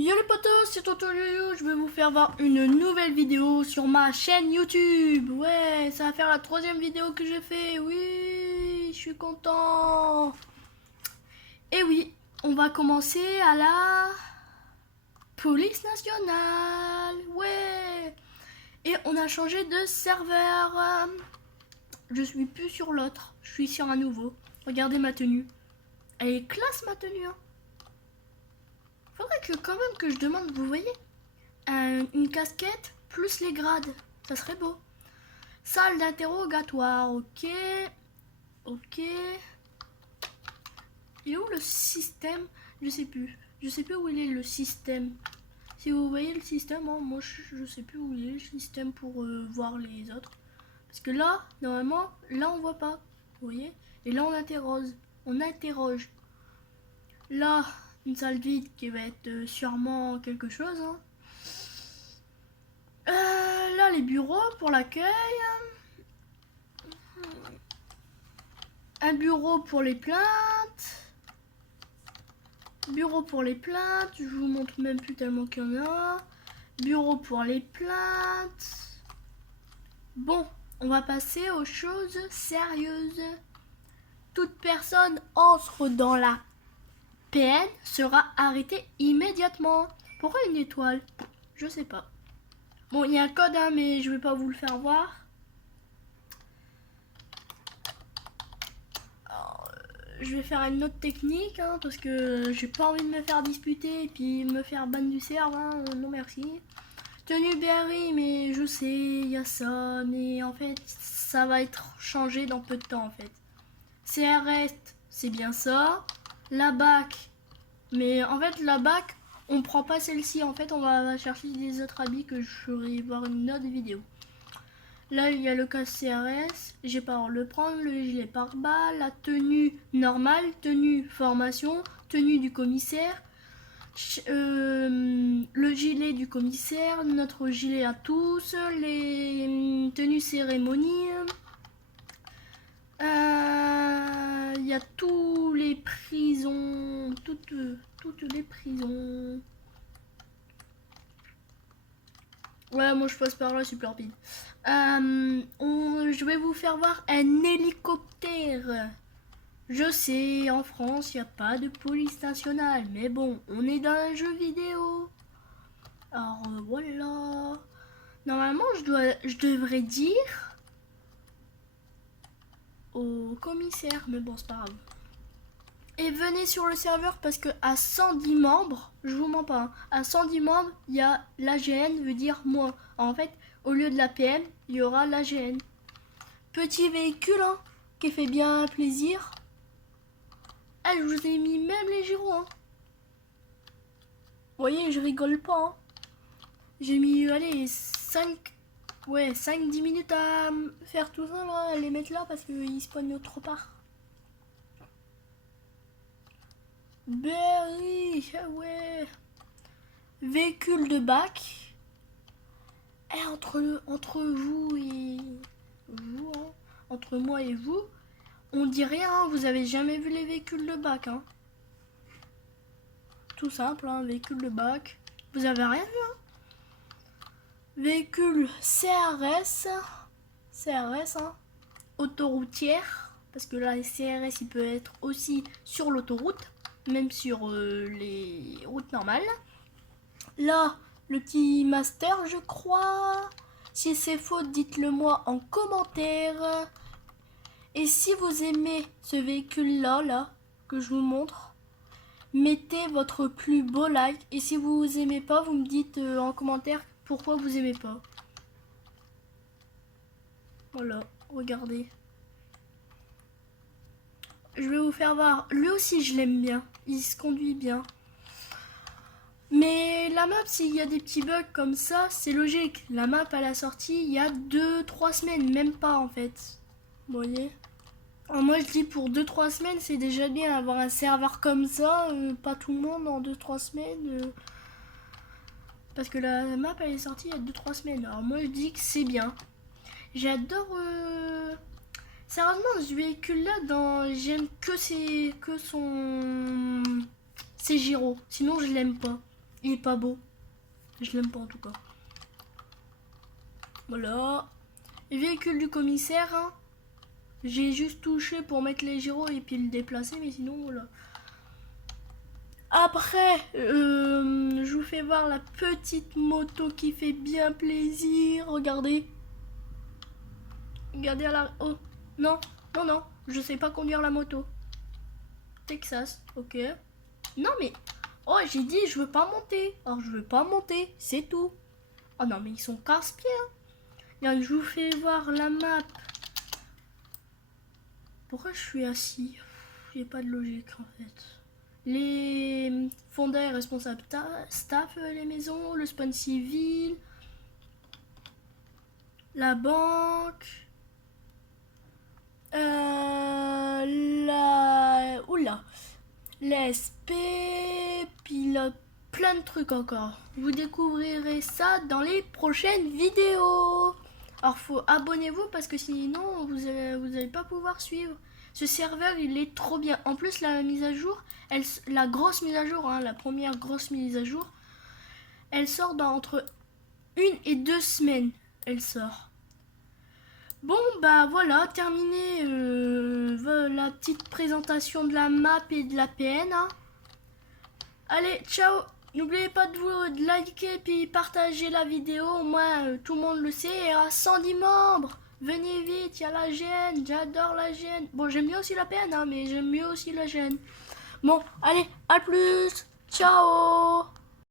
Yo les potos, c'est Tonton Yoyo, je vais vous faire voir une nouvelle vidéo sur ma chaîne YouTube. Ouais, ça va faire la 3e vidéo que j'ai fait, oui, je suis content. Et oui, on va commencer à la police nationale, ouais. Et on a changé de serveur. Je suis plus sur l'autre, je suis sur un nouveau. Regardez ma tenue, elle est classe ma tenue, hein. Faudrait que quand même que je demande, vous voyez, une casquette plus les grades, ça serait beau. Salle d'interrogatoire, ok. Ok. Il est où le système? Je sais plus. Je sais plus où il est le système. Si vous voyez le système, hein, moi je sais plus où il est le système pour voir les autres. Parce que là, normalement, là on voit pas. Vous voyez? Et là on interroge. On interroge. Là, une salle vide qui va être sûrement quelque chose. Hein. Là, les bureaux pour l'accueil. Un bureau pour les plaintes. Bureau pour les plaintes. Je vous montre même plus tellement qu'il y en a. Bureau pour les plaintes. Bon, on va passer aux choses sérieuses. Toute personne entre dans la PN sera arrêtée immédiatement. Pourquoi une étoile? Je sais pas. Bon, il y a un code, hein, mais je vais pas vous le faire voir. Je vais faire une autre technique, hein, parce que j'ai pas envie de me faire disputer et puis me faire ban du serve, hein, non merci. Tenue Berry, mais je sais, il y a ça, mais en fait, ça va être changé dans peu de temps en fait. CRS, c'est bien ça. La BAC, mais en fait, la BAC, on prend pas celle-ci, en fait, on va chercher des autres habits que je ferai voir une autre vidéo. Là, il y a le casque CRS, j'ai pas à le prendre, le gilet pare-balles, la tenue normale, tenue formation, tenue du commissaire, le gilet du commissaire, notre gilet à tous, les tenues cérémonie. Il y a tous les prisons, toutes les prisons. Ouais, moi je passe par là, c'est plus rapide. Je vais vous faire voir un hélicoptère. Je sais, en France, il n'y a pas de police nationale. Mais bon, on est dans un jeu vidéo. Alors voilà. Normalement, je devrais dire au commissaire. Mais bon, c'est pas grave. Et venez sur le serveur parce que à 110 membres, je vous mens pas, hein, à 110 membres, il y a l'AGN, veut dire moi. En fait, au lieu de la PM, il y aura l'AGN. Petit véhicule, hein, qui fait bien plaisir. Ah, je vous ai mis même les gyros. Hein. Vous voyez, je rigole pas. Hein. J'ai mis, allez, 5-10 minutes à faire tout ça, là, à les mettre là parce qu'ils spawnent autre part. Berry, ah ouais. Véhicule de bac. Et entre vous et vous, hein, entre moi et vous, on dit rien, hein, vous avez jamais vu les véhicules de bac. Hein. Tout simple, hein, véhicule de bac. Vous avez rien vu. Hein. Véhicule CRS. CRS, hein, autoroutière. Parce que là, les CRS, il peut être aussi sur l'autoroute, même sur les routes normales. Là, le petit master, je crois. Si c'est faux, dites-le moi en commentaire. Et si vous aimez ce véhicule-là, là, que je vous montre, mettez votre plus beau like. Et si vous aimez pas, vous me dites en commentaire pourquoi vous aimez pas. Voilà, regardez. Je vais vous faire voir. Lui aussi, je l'aime bien. Il se conduit bien. Mais la map, s'il y a des petits bugs comme ça, c'est logique. La map, elle a sorti il y a 2-3 semaines, même pas en fait. Vous voyez? Alors moi, je dis pour 2-3 semaines, c'est déjà bien avoir un serveur comme ça. Pas tout le monde en 2-3 semaines. Parce que la map, elle est sortie il y a 2-3 semaines. Alors moi, je dis que c'est bien. J'adore... Sérieusement, ce véhicule-là, j'aime que son... ses gyros. Sinon, je l'aime pas. Il est pas beau. Je l'aime pas en tout cas. Voilà. Les véhicules du commissaire. Hein. J'ai juste touché pour mettre les gyros et puis le déplacer, mais sinon voilà. Après, je vous fais voir la petite moto qui fait bien plaisir. Regardez. Regardez à la... Oh, non, non, non. Je sais pas conduire la moto. Texas, ok. Non, mais... Oh, j'ai dit, je veux pas monter. Alors, je veux pas monter, c'est tout. Oh non, mais ils sont casse-pieds. Hein. Regarde, je vous fais voir la map. Pourquoi je suis assis? Il n'y a pas de logique, en fait. Les fondaires responsables staff, les maisons, le spawn civil, la banque, oula, l'SP, puis là, plein de trucs encore. Vous découvrirez ça dans les prochaines vidéos. Alors abonnez-vous parce que sinon vous allez pas pouvoir suivre. Ce serveur il est trop bien. En plus la mise à jour, la grosse mise à jour, hein, la première grosse mise à jour, elle sort dans entre 1 et 2 semaines. Elle sort. Bon bah voilà, terminé la petite présentation de la map et de la PN. Hein. Allez, ciao. N'oubliez pas de liker et partager la vidéo, au moins tout le monde le sait, et à 110 membres. Venez vite, il y a la gêne, j'adore la gêne. Bon, j'aime mieux aussi la peine, hein, mais j'aime mieux aussi la gêne. Bon, allez, à plus, ciao.